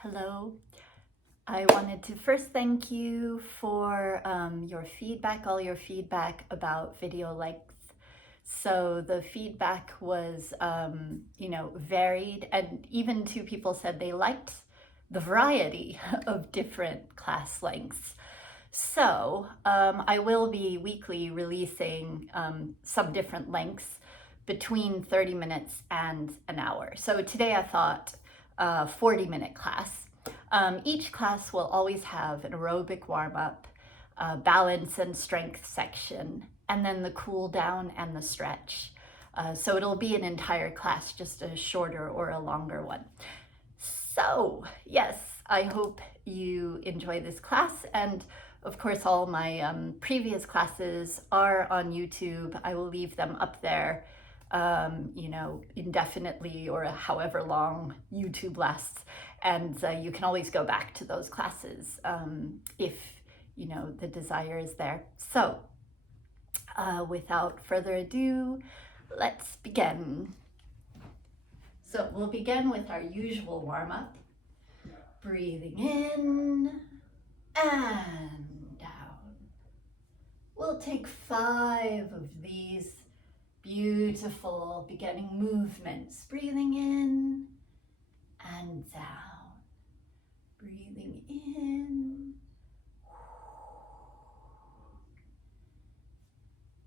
Hello. I wanted to first thank you for your feedback, all your feedback about video length. So the feedback was, varied, and even two people said they liked the variety of different class lengths. So I will be weekly releasing some different lengths between 30 minutes and an hour. So today I thought 40-minute class. Each class will always have an aerobic warm-up, balance and strength section, and then the cool down and the stretch. So it'll be an entire class, just a shorter or a longer one. So yes, I hope you enjoy this class, and of course all my previous classes are on YouTube. I will leave them up there indefinitely, or however long YouTube lasts. And you can always go back to those classes if, the desire is there. So without further ado, let's begin. So we'll begin with our usual warm-up. Breathing in and down. We'll take 5 of these beautiful beginning movements. Breathing in and down. Breathing in.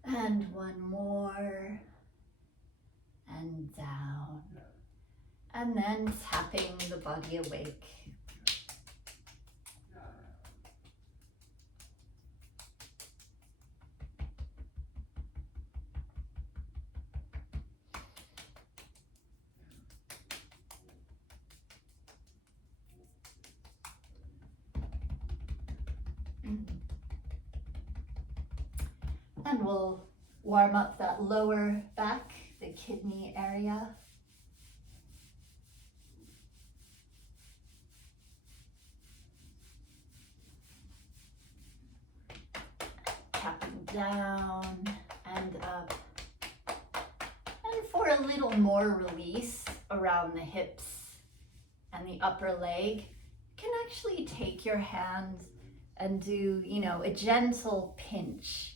And one more. And down. And then tapping the body awake. And we'll warm up that lower back, the kidney area. Tapping down and up. And for a little more release around the hips and the upper leg, you can actually take your hand and do, a gentle pinch.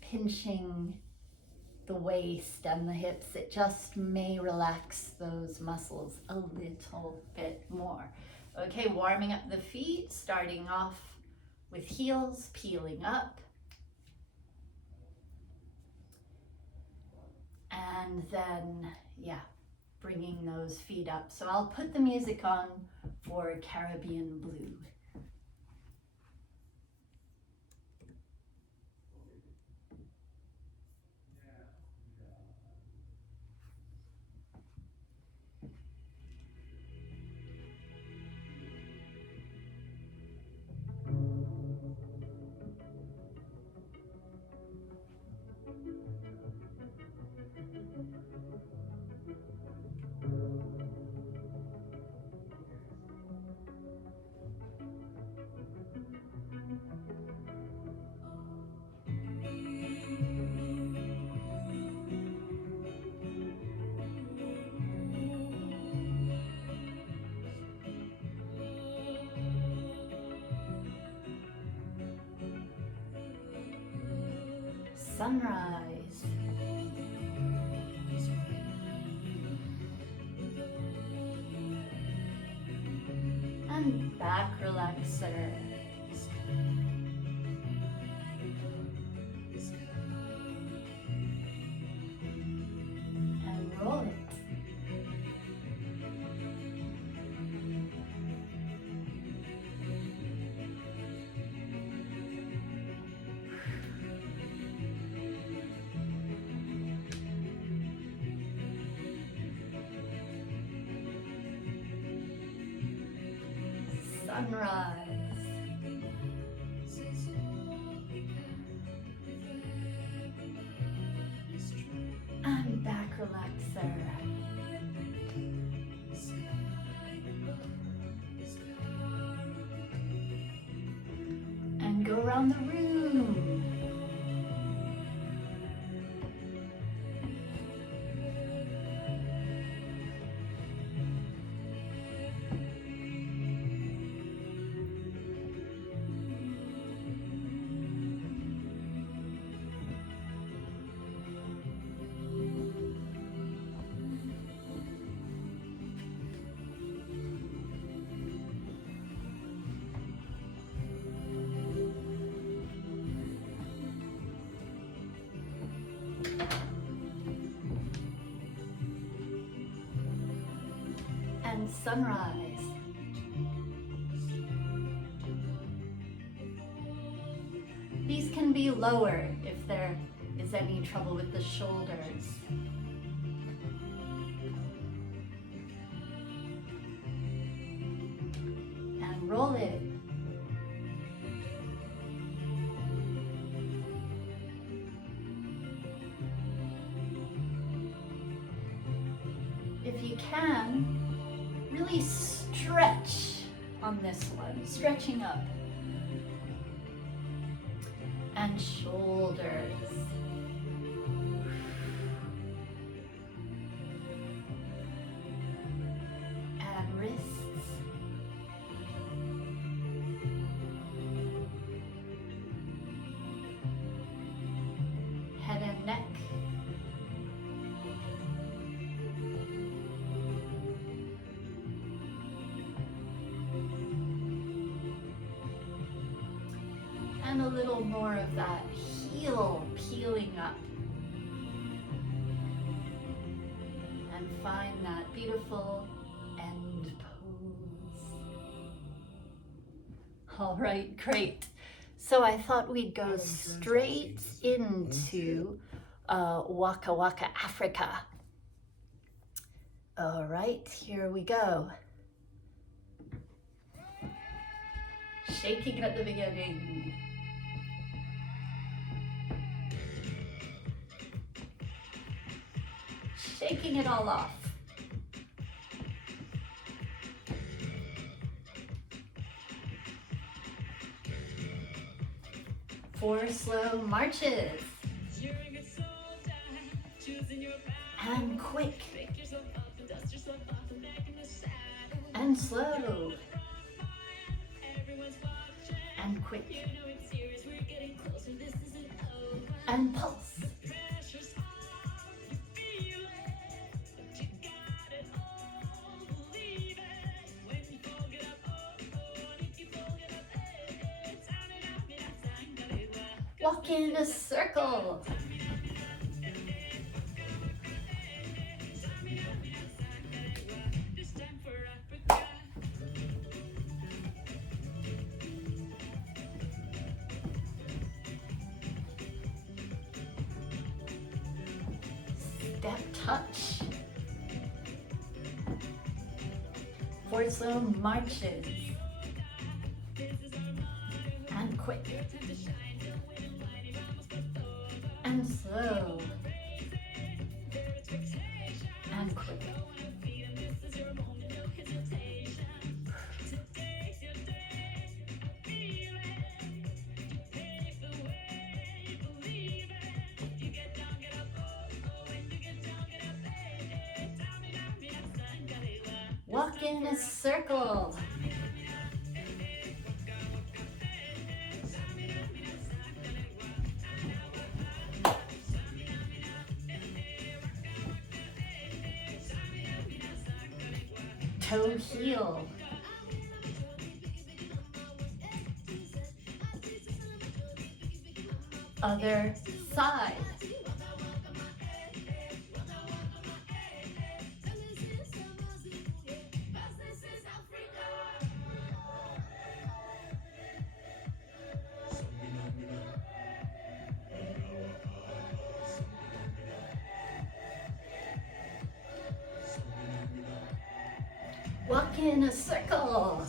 Pinching the waist and the hips. It just may relax those muscles a little bit more. Okay, warming up the feet, starting off with heels, peeling up. And then, bringing those feet up. So I'll put the music on for Caribbean Blue. Sunrise. And back relaxer. And roll it. Sunrise. And back relaxer. And go around the room. and sunrise. These can be lower if there is any trouble with the shoulders. And roll it. If you can, really stretch on this one, stretching up. And shoulders. And wrists. Head and neck. And a little more of that heel peeling up. And find that beautiful end pose. All right, great. So I thought we'd go straight into Waka Waka Africa. All right, here we go. Shaking at the beginning. Shaking it all off. Four slow marches. And quick. And slow. And quick. And pulse. Walk in a circle. Step touch. Four slow marches. And quick. And slow. And quick. Walk in a circle. Toe heel. Other side. Walk in a circle.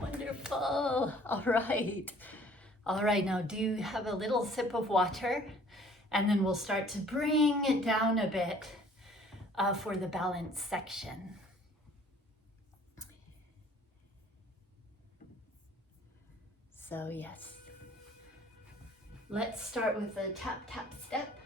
Wonderful. All right. All right, now do have a little sip of water, and then we'll start to bring it down a bit for the balance section. So yes, let's start with the tap tap step.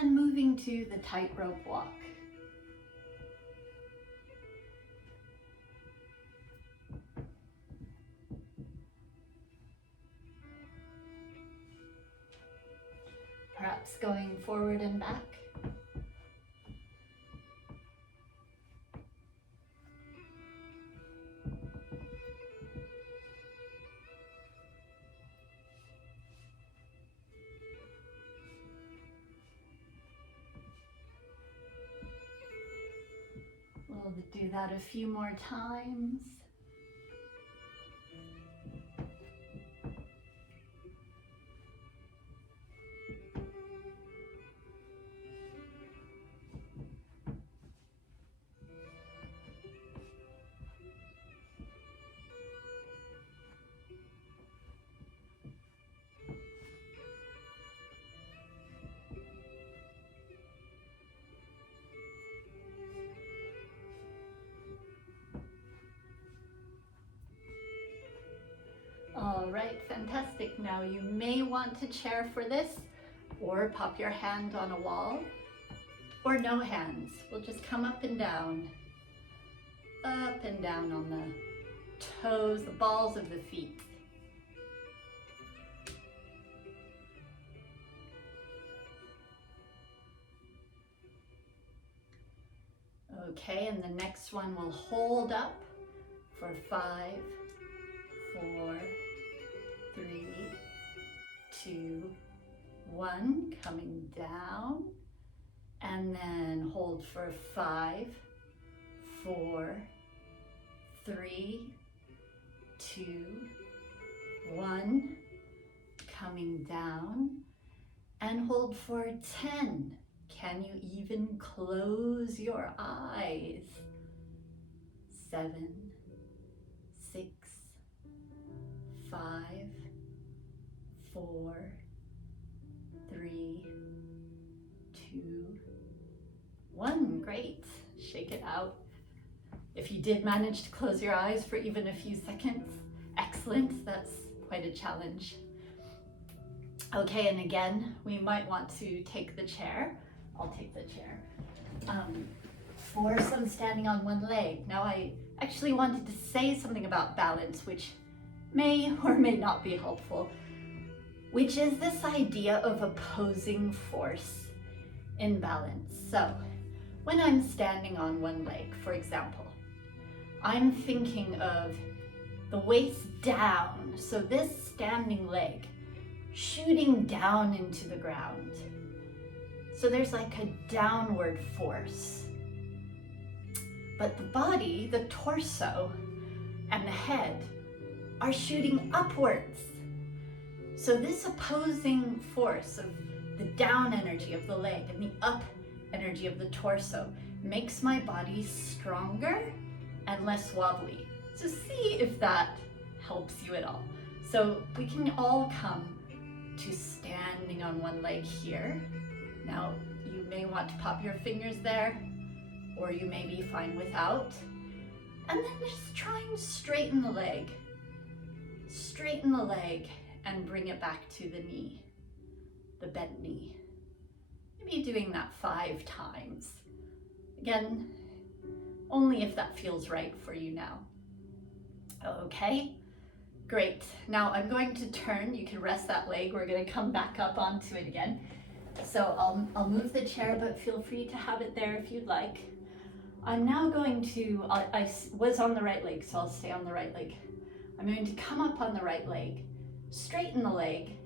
And moving to the tightrope walk. Perhaps going forward and back. We'll do that a few more times. All right, fantastic. Now you may want to chair for this, or pop your hand on a wall, or no hands. We'll just come up and down on the toes, the balls of the feet. Okay, and the next one we'll hold up for 5, 4, 3, 2, 1, coming down, and then hold for 5, 4, 3, 2, 1, coming down, and hold for 10. Can you even close your eyes? 7, 6, 5, 4, 3, 2, 1. Great. Shake it out. If you did manage to close your eyes for even a few seconds, excellent. That's quite a challenge. Okay, and again, we might want to take the chair. I'll take the chair. For some standing on one leg. Now I actually wanted to say something about balance, which may or may not be helpful, which is this idea of opposing force in balance. So when I'm standing on one leg, for example, I'm thinking of the waist down, so this standing leg shooting down into the ground. So there's like a downward force. But the body, the torso, and the head are shooting upwards. So this opposing force of the down energy of the leg and the up energy of the torso makes my body stronger and less wobbly. So see if that helps you at all. So we can all come to standing on one leg here. Now you may want to pop your fingers there, or you may be fine without. And then just try and straighten the leg. Straighten the leg and bring it back to the knee, the bent knee. Maybe doing that 5 times. Again, only if that feels right for you now. Okay, great. Now I'm going to turn. You can rest that leg. We're going to come back up onto it again. So I'll move the chair, but feel free to have it there if you'd like. I'm now going to, I was on the right leg, so I'll stay on the right leg. I'm going to come up on the right leg, straighten the leg,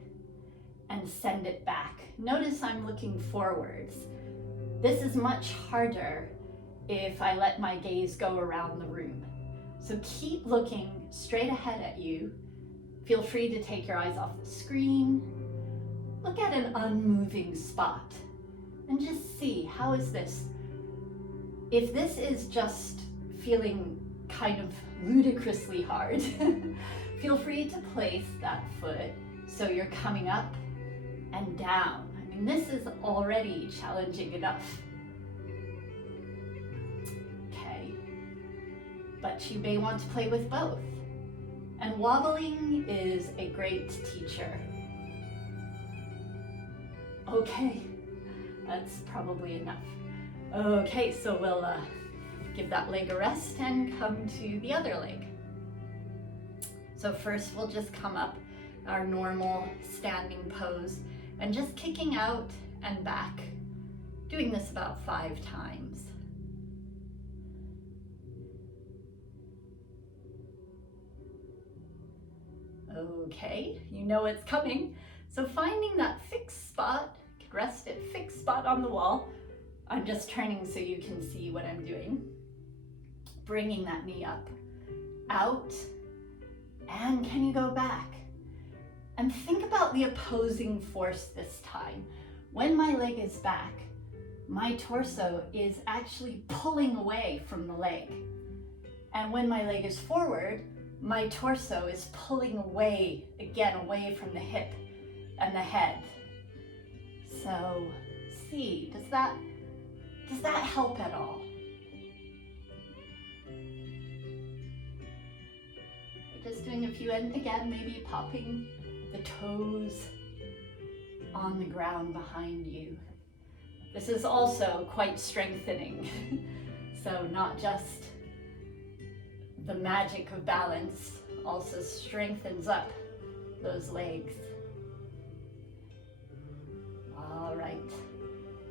and send it back. Notice I'm looking forwards. This is much harder if I let my gaze go around the room. So keep looking straight ahead at you. Feel free to take your eyes off the screen. Look at an unmoving spot and just see, how is this? If this is just feeling kind of ludicrously hard, feel free to place that foot so you're coming up and down. I mean, this is already challenging enough. Okay, but you may want to play with both. And wobbling is a great teacher. Okay, that's probably enough. Okay, so we'll give that leg a rest and come to the other leg. So first we'll just come up our normal standing pose and just kicking out and back, doing this about 5 times. Okay, you know it's coming. So finding that fixed spot, rest it, fixed spot on the wall. I'm just turning so you can see what I'm doing. Bringing that knee up, out, and can you go back? And think about the opposing force this time. When my leg is back, my torso is actually pulling away from the leg. And when my leg is forward, my torso is pulling away, again, away from the hip and the head. So see, does that help at all? Just doing a few, and again, maybe popping the toes on the ground behind you. This is also quite strengthening. So not just the magic of balance, also strengthens up those legs. All right,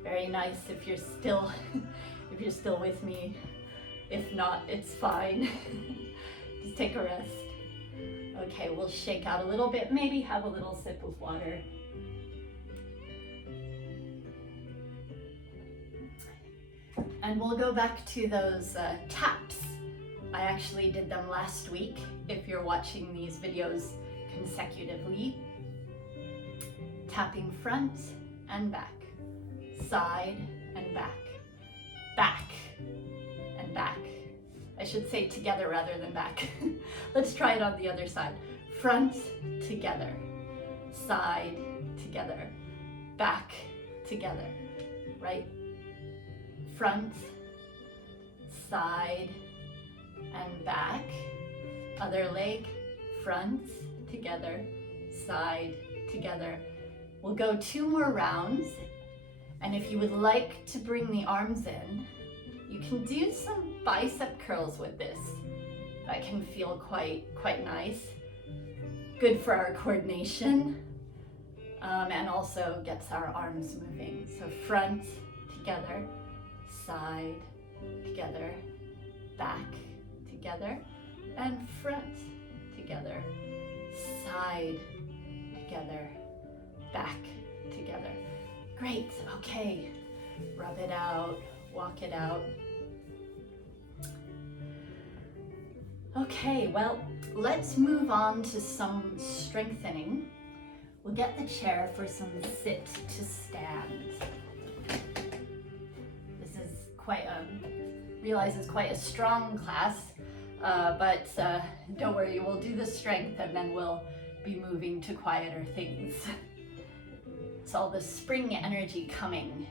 very nice. If you're still with me. If not, it's fine. Just take a rest. Okay, we'll shake out a little bit, maybe have a little sip of water. And we'll go back to those taps. I actually did them last week, if you're watching these videos consecutively. Tapping front and back, side and back, back and back. I should say together rather than back. Let's try it on the other side. Front, together, side, together, back, together, right? Front, side, and back. Other leg, front, together, side, together. We'll go 2 more rounds. And if you would like to bring the arms in, you can do some bicep curls with this. That can feel quite nice. Good for our coordination, and also gets our arms moving. So front, together, side, together, back, together, and front, together, side, together, back, together. Great, okay. Rub it out, walk it out. Okay, well, let's move on to some strengthening. We'll get the chair for some sit to stand. This is realize it's quite a strong class, but don't worry, we'll do the strength and then we'll be moving to quieter things. It's all the spring energy coming.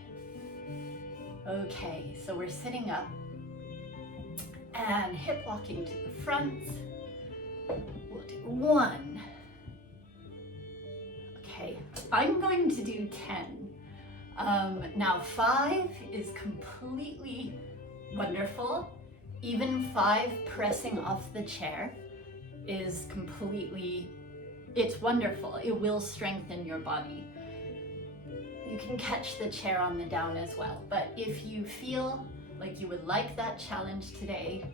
Okay, so we're sitting up and hip walking to the front. We'll do 1. Okay, I'm going to do 10. Now 5 is completely wonderful. Even 5 pressing off the chair is it's wonderful. It will strengthen your body. You can catch the chair on the down as well. But if you feel like you would like that challenge today,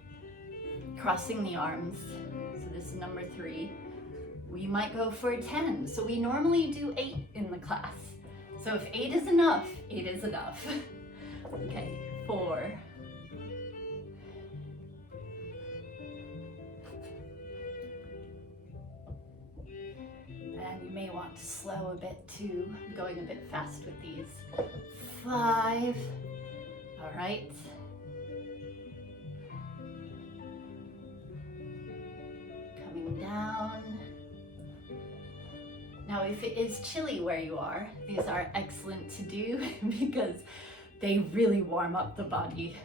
crossing the arms, so this is number 3, we might go for 10. So we normally do 8 in the class. So if 8 is enough, 8 is enough. Okay, 4, may want to slow a bit too. I'm going a bit fast with these. 5. All right. Coming down. Now, if it is chilly where you are, these are excellent to do because they really warm up the body,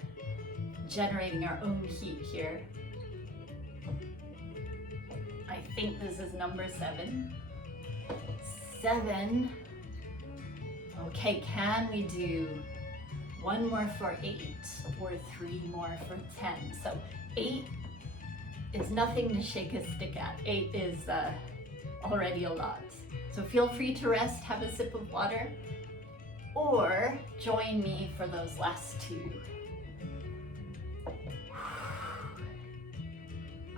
generating our own heat here. I think this is number 7. 7. Okay, can we do 1 more for 8 or 3 more for 10? So 8 is nothing to shake a stick at. 8 is already a lot. So feel free to rest, have a sip of water, or join me for those last 2.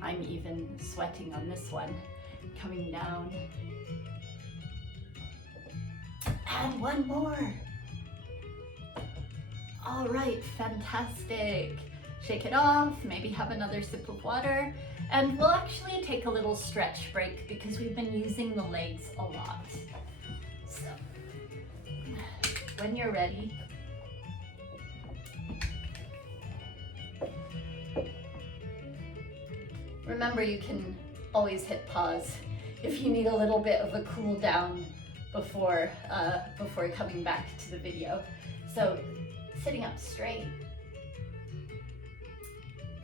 I'm even sweating on this one. Coming down. And 1 more. All right, fantastic. Shake it off, maybe have another sip of water, and we'll actually take a little stretch break because we've been using the legs a lot. So, when you're ready, remember you can always hit pause if you need a little bit of a cool down before coming back to the video. So, sitting up straight,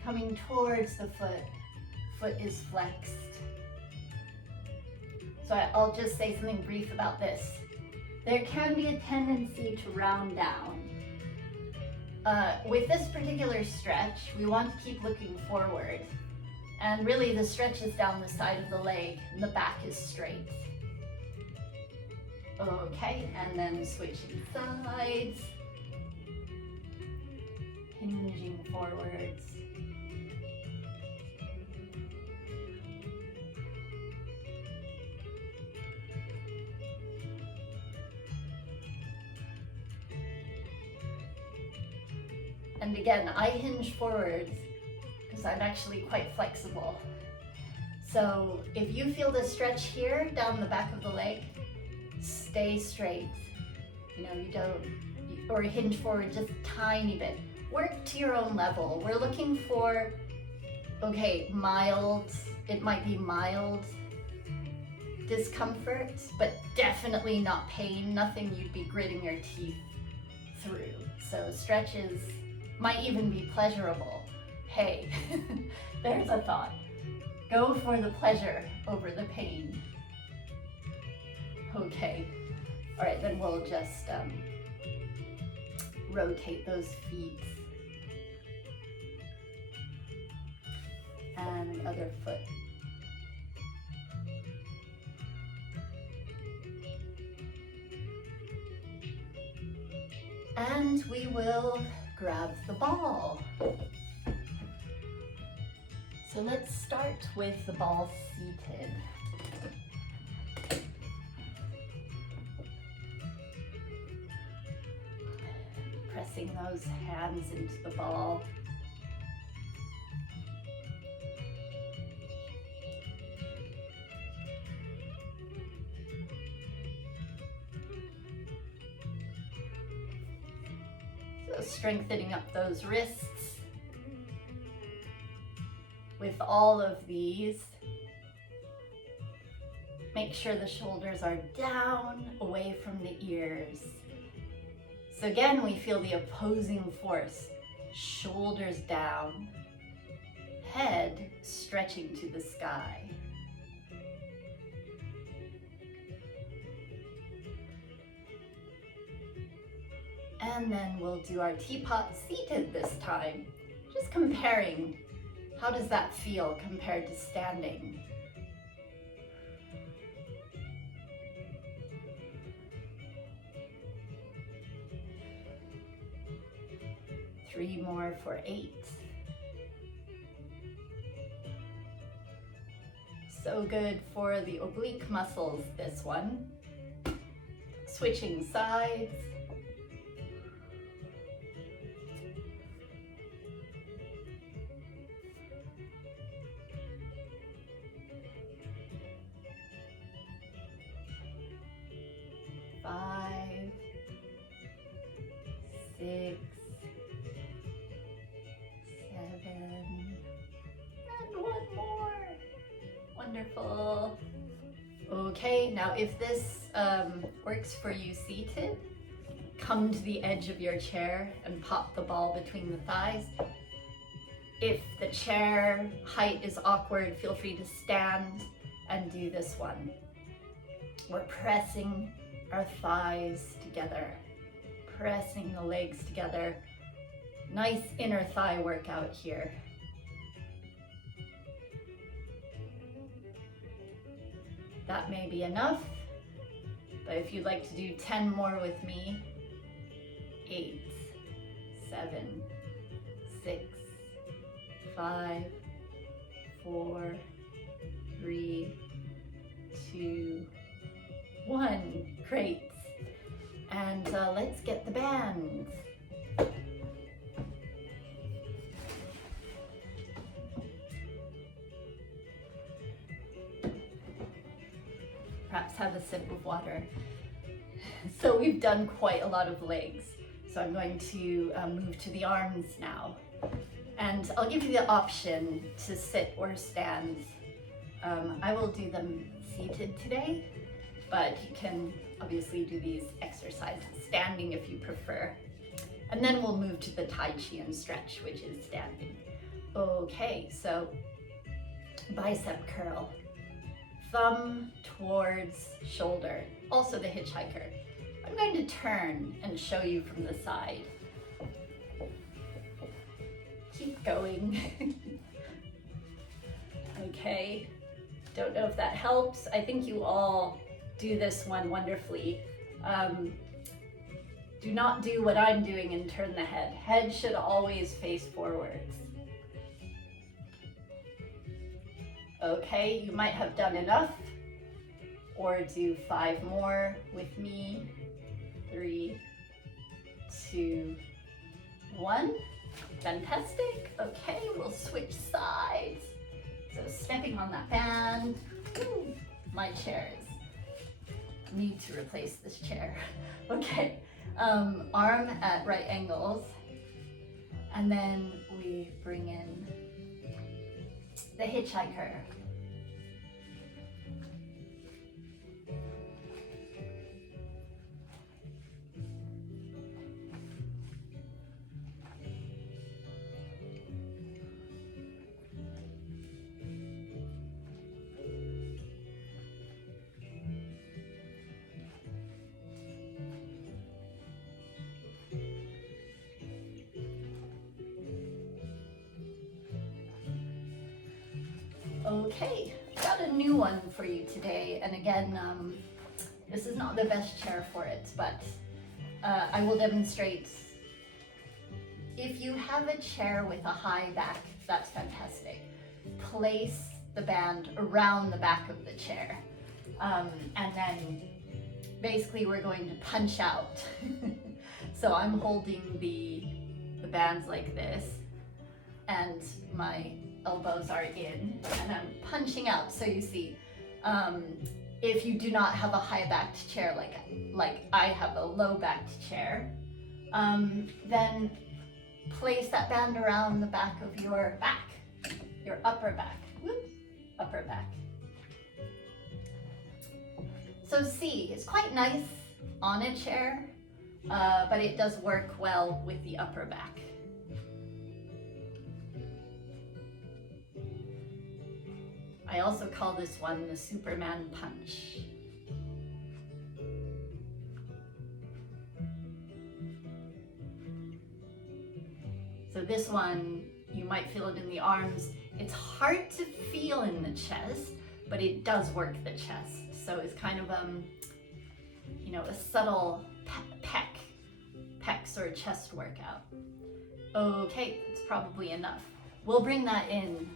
coming towards the foot is flexed. So I'll just say something brief about this. There can be a tendency to round down. With this particular stretch, we want to keep looking forward. And really the stretch is down the side of the leg and the back is straight. Okay, and then switching sides. Hinging forwards. And again, I hinge forwards because I'm actually quite flexible. So if you feel the stretch here down the back of the leg, stay straight. You know, you don't, or hinge forward just a tiny bit. Work to your own level. We're looking for, okay, mild, it might be mild discomfort, but definitely not pain, nothing you'd be gritting your teeth through. So stretches might even be pleasurable. Hey, there's a thought. Go for the pleasure over the pain. Okay, all right, then we'll just rotate those feet. And other foot. And we will grab the ball. So let's start with the ball seated. Pressing those hands into the ball. So strengthening up those wrists. With all of these, make sure the shoulders are down, away from the ears. So again, we feel the opposing force. Shoulders down, head stretching to the sky. And then we'll do our teapot seated this time. Just comparing, how does that feel compared to standing? Three more for 8. So good for the oblique muscles, this one. Switching sides. Okay, now if this works for you seated, come to the edge of your chair and pop the ball between the thighs. If the chair height is awkward, feel free to stand and do this one. We're pressing our thighs together, pressing the legs together. Nice inner thigh workout here. That may be enough, but if you'd like to do 10 more with me, 8, 7, 6, 5, 4, 3, 2, 1. Great. And let's get the bands. Perhaps have a sip of water. So we've done quite a lot of legs. So I'm going to move to the arms now. And I'll give you the option to sit or stand. I will do them seated today, but you can obviously do these exercises standing if you prefer. And then we'll move to the Tai Chi and stretch, which is standing. Okay, so bicep curl. Thumb towards shoulder, also the hitchhiker. I'm going to turn and show you from the side. Keep going. Okay, don't know if that helps. I think you all do this one wonderfully. Do not do what I'm doing and turn the head. Head should always face forwards. Okay, you might have done enough, or do 5 more with me. 3, 2, 1. Fantastic. Okay, we'll switch sides. So stepping on that band. Ooh, my chairs. Need to replace this chair. Okay, arm at right angles. And then we bring in the hitchhiker. Okay, got a new one for you today, and again, this is not the best chair for it, but I will demonstrate. If you have a chair with a high back, that's fantastic. Place the band around the back of the chair, and then basically we're going to punch out. So I'm holding the bands like this, and my elbows are in, and I'm punching out. So you see, if you do not have a high-backed chair like I have a low-backed chair, then place that band around the back of your back, your upper back. Whoops, upper back. So see, it's quite nice on a chair, but it does work well with the upper back. I also call this one the Superman punch. So this one, you might feel it in the arms. It's hard to feel in the chest, but it does work the chest. So it's kind of, you know, a subtle pecs or chest workout. Okay, that's probably enough. We'll bring that in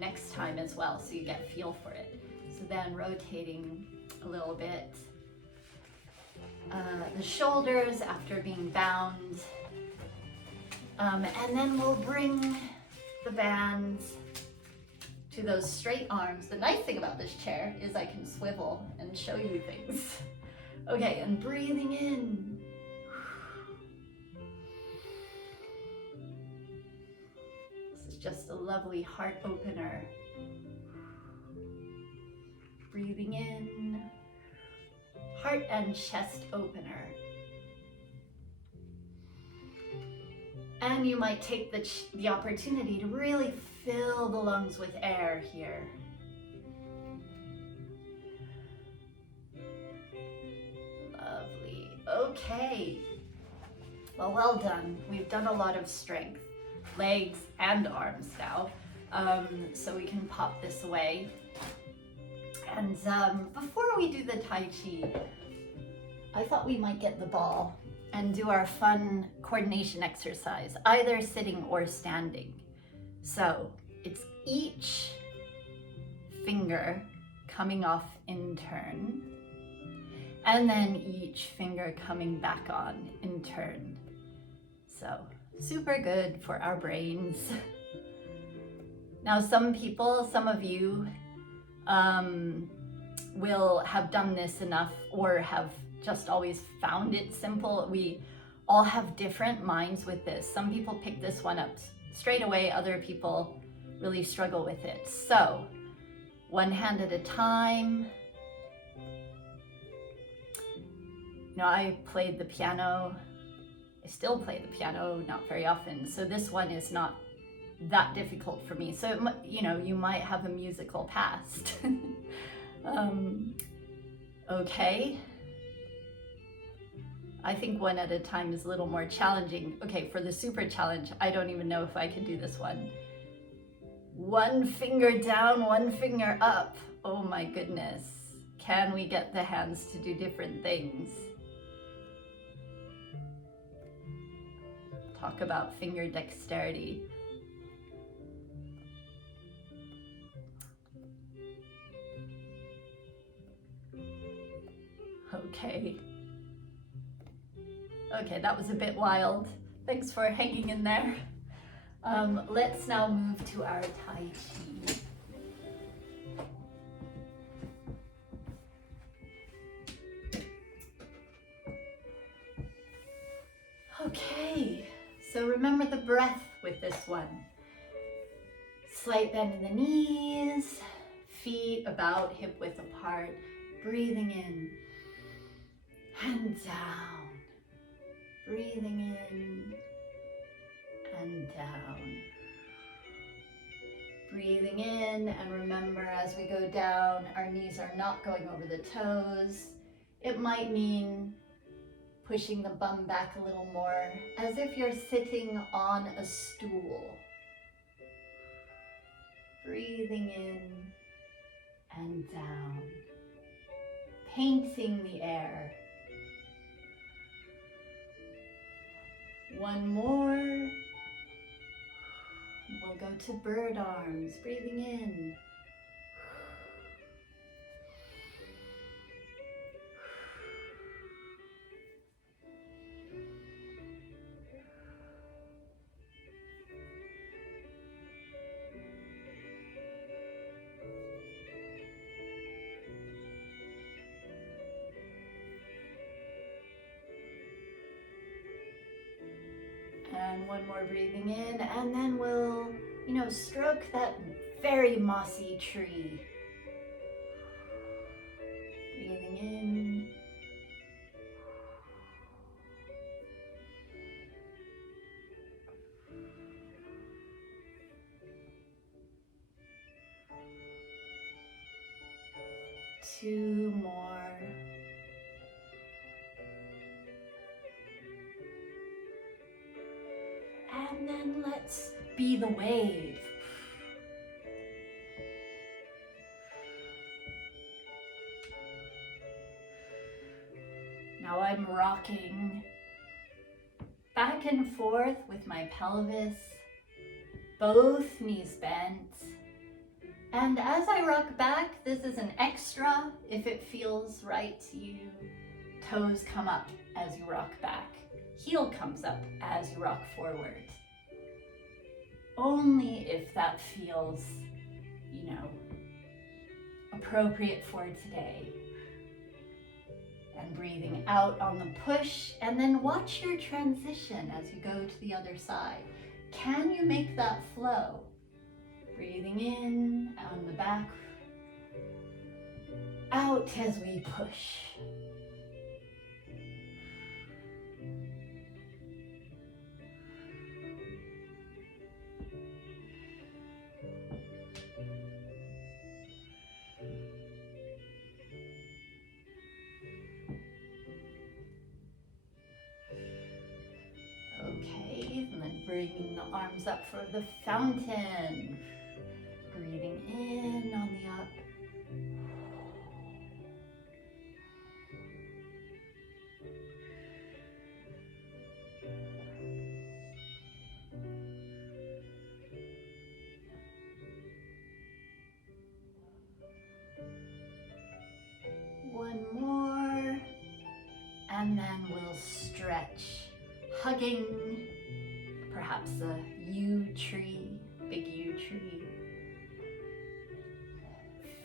next time as well, so you get a feel for it. So then rotating a little bit. The shoulders after being bound. And then we'll bring the bands to those straight arms. The nice thing about this chair is I can swivel and show you things. Okay, and breathing in. Just a lovely heart opener. Breathing in heart and chest opener. And you might take the opportunity to really fill the lungs with air here. Lovely. Okay. Well done. We've done a lot of strength, legs and arms now. So we can pop this away. And before we do the Tai Chi, I thought we might get the ball and do our fun coordination exercise, either sitting or standing. So it's each finger coming off in turn, and then each finger coming back on in turn. So super good for our brains. Now some of you will have done this enough or have just always found it simple. We all have different minds with this. Some people pick this one up straight away, other people really struggle with it. So, one hand at a time. You know, I played the piano. I still play the piano, not very often. So this one is not that difficult for me. So, you know, you might have a musical past. Okay. I think one at a time is a little more challenging. Okay, for the super challenge, I don't even know if I can do this one. One finger down, one finger up. Oh my goodness. Can we get the hands to do different things? Talk about finger dexterity. Okay. Okay, that was a bit wild. Thanks for hanging in there. Let's now move to our Tai Chi. Okay, so remember the breath with this one. Slight bend in the knees, feet about hip width apart, breathing in and down. Breathing in and down. Breathing in, and remember as we go down, our knees are not going over the toes. It might mean pushing the bum back a little more, as if you're sitting on a stool. Breathing in and down. Painting the air. One more. We'll go to bird arms, breathing in. And one more breathing in, and then we'll, stroke that very mossy tree. Breathing in. Two more. And then let's be the wave. Now I'm rocking back and forth with my pelvis, both knees bent. And as I rock back, this is an extra if it feels right to you. Toes come up as you rock back. Heel comes up as you rock forward. Only if that feels, appropriate for today. And breathing out on the push, and then watch your transition as you go to the other side. Can you make that flow? Breathing in on the back, out as we push. Bringing the arms up for the fountain. Breathing in on the up. One more, and then we'll stretch, hugging perhaps a yew tree, big yew tree.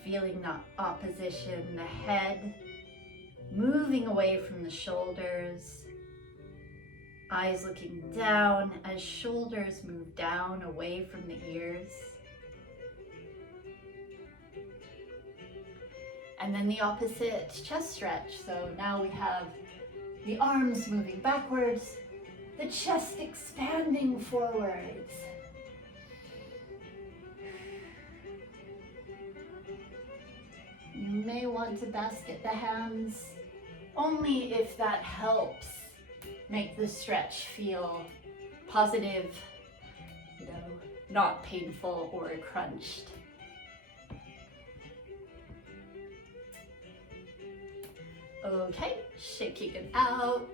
Feeling that opposition, the head moving away from the shoulders, eyes looking down as shoulders move down away from the ears. And then the opposite chest stretch. So now we have the arms moving backwards, the chest expanding forwards. You may want to basket the hands only if that helps make the stretch feel positive, not painful or crunched. Okay, shaking it out.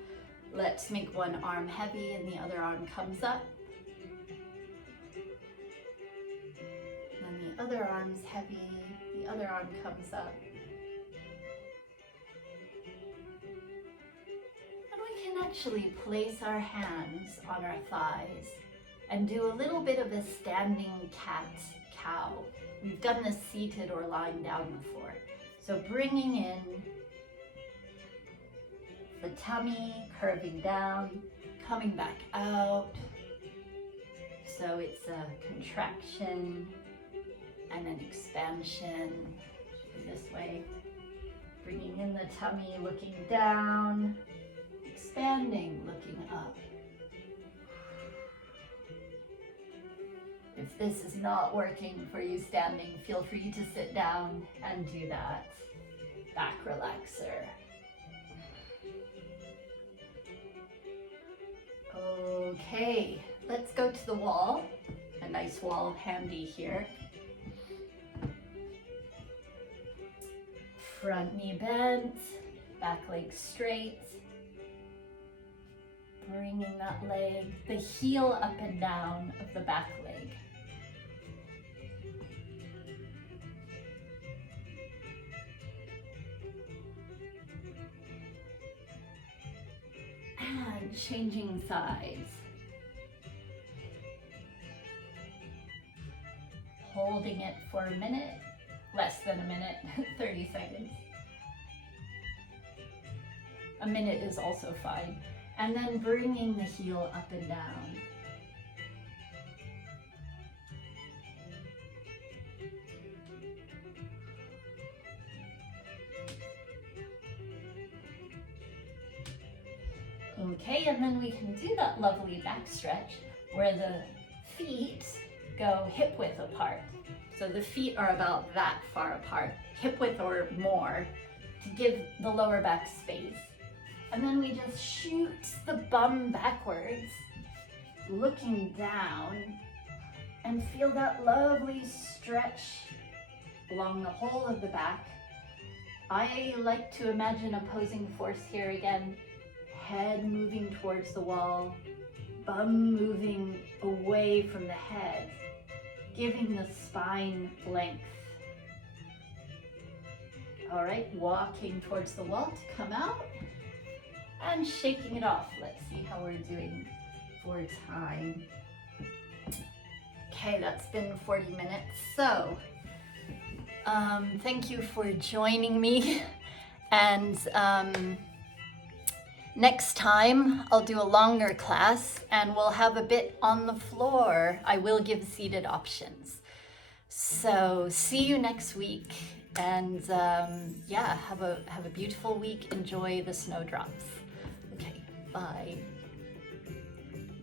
Let's make one arm heavy and the other arm comes up. And the other arm's heavy, the other arm comes up. And we can actually place our hands on our thighs and do a little bit of a standing cat-cow. We've done this seated or lying down before. So bringing in the tummy, curving down, coming back out. So it's a contraction and an expansion this way. Bringing in the tummy, looking down, expanding, looking up. If this is not working for you standing, feel free to sit down and do that back relaxer. Okay, let's go to the wall. A nice wall handy here. Front knee bent, back leg straight. Bringing that leg, the heel up and down of the back leg. And changing sides. Holding it for a minute, less than a minute, 30 seconds. A minute is also fine. And then bringing the heel up and down. Okay, and then we can do that lovely back stretch where the feet go hip width apart. So the feet are about that far apart, hip width or more, to give the lower back space. And then we just shoot the bum backwards, looking down, and feel that lovely stretch along the whole of the back. I like to imagine opposing force here again. Head moving towards the wall, bum moving away from the head, giving the spine length. All right, walking towards the wall to come out and shaking it off. Let's see how we're doing for time. Okay, that's been 40 minutes. So, thank you for joining me. And next time, I'll do a longer class and we'll have a bit on the floor. I will give seated options. So see you next week, and yeah, have a beautiful week. Enjoy the snowdrops. Okay, bye.